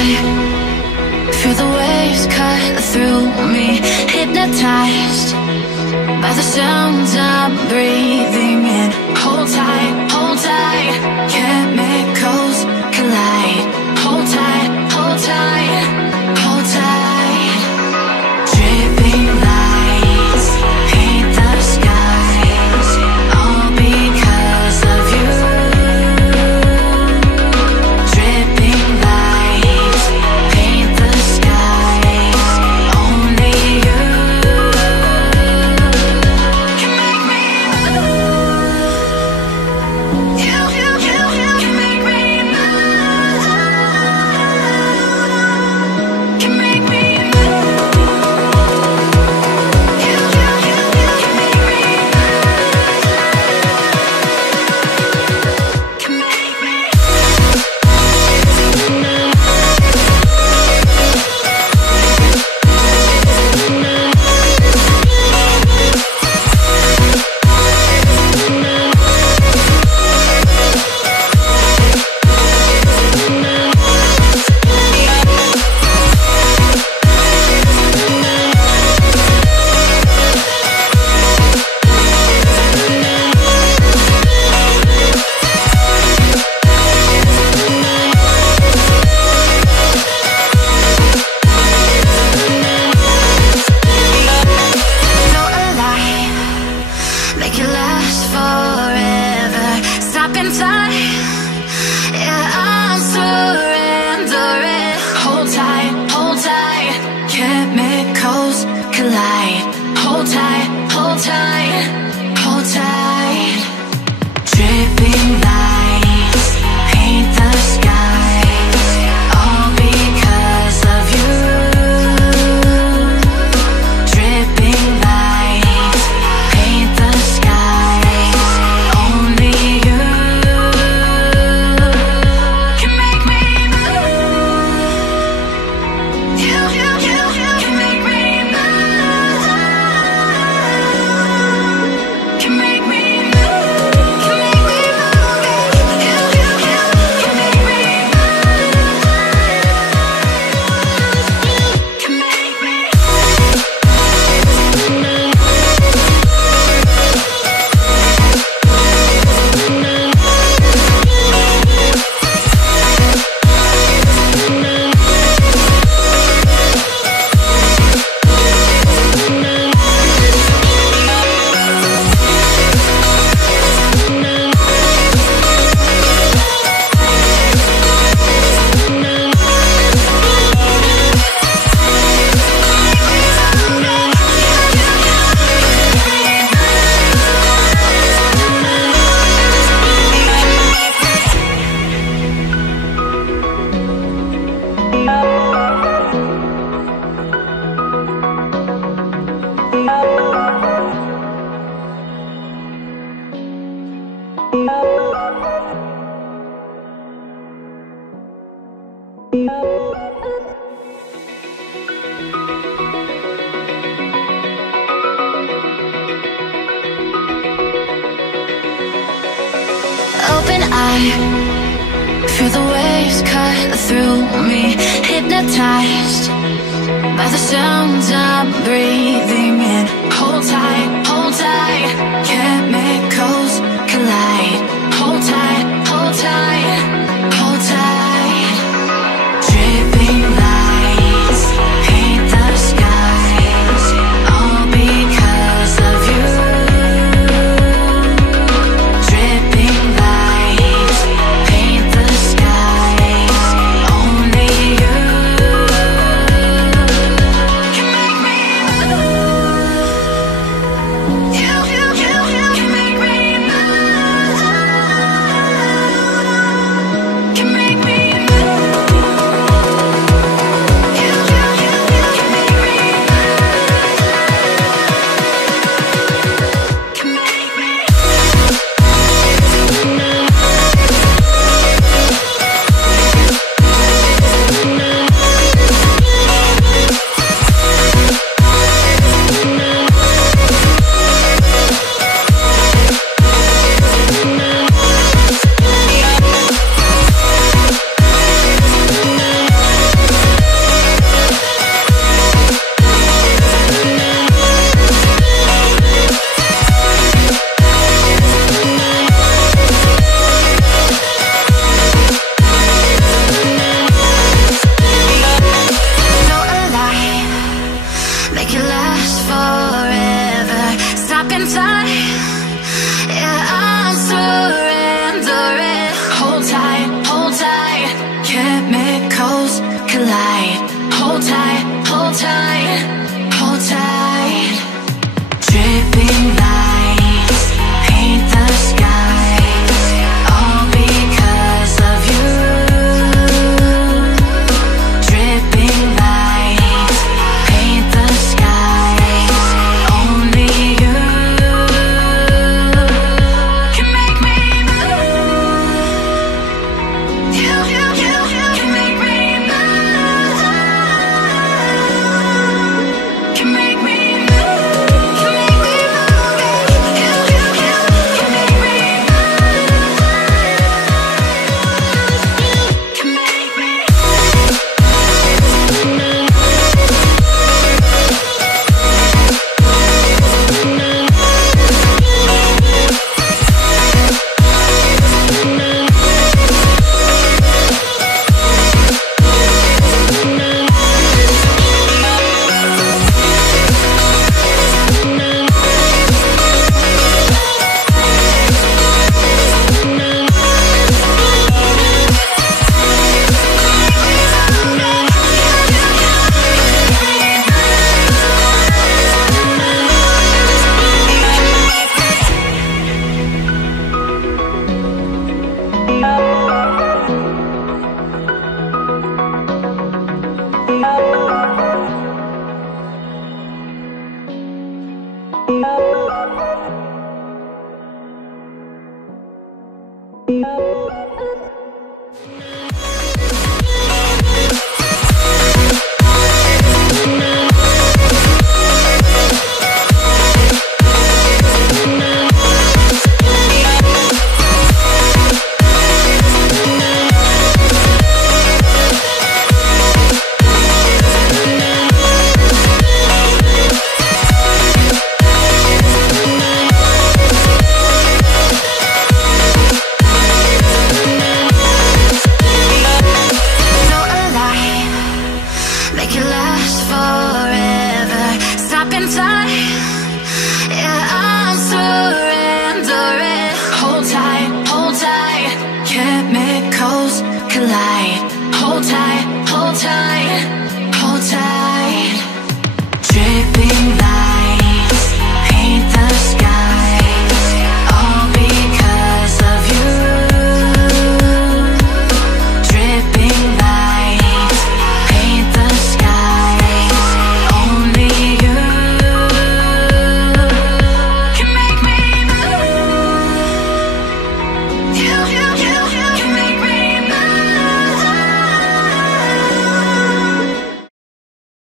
I feel the waves cut through me, hypnotized by the sounds I'm breathing in. Hold tight, chemicals collide. Hold tight, hold tight, hold tight. Dripping lights paint the skies, all because of you. Dripping lights paint the skies, only you can make me move. You can make me move. Can make me move. You can make me move. Can make me. You're alive, make it last forever. Stop in time, yeah, I'm surrendering. Hold tight, chemicals collide. Hold tight, hold tight, hold tight. Dripping lights paint the skies, all because of you. Dripping lights paint the skies, only you can make me move. You can make me move. Can make me move. Can make me move. You can make me move. Can make me. Open eye, feel the waves cut through me, hypnotized by the sounds I'm breathing in. Hold tight, chemicals collide. Hold tight, hold tight, hold tight. Dripping lights paint the skies, all because of you. Dripping lights paint the skies, only you can make me move. You can make me move. collide. Hold tight, hold tight, hold tight. Dripping lights paint the skies, all because of you. Dripping lights paint the skies, only you can make me move. You can make me move. Can make me move. Can make me move. You can make me move. Can make me. Make it last forever. Stop in time. Yeah, I'm surrendering. Hold tight, hold tight. Chemicals collide. Hold tight, hold tight.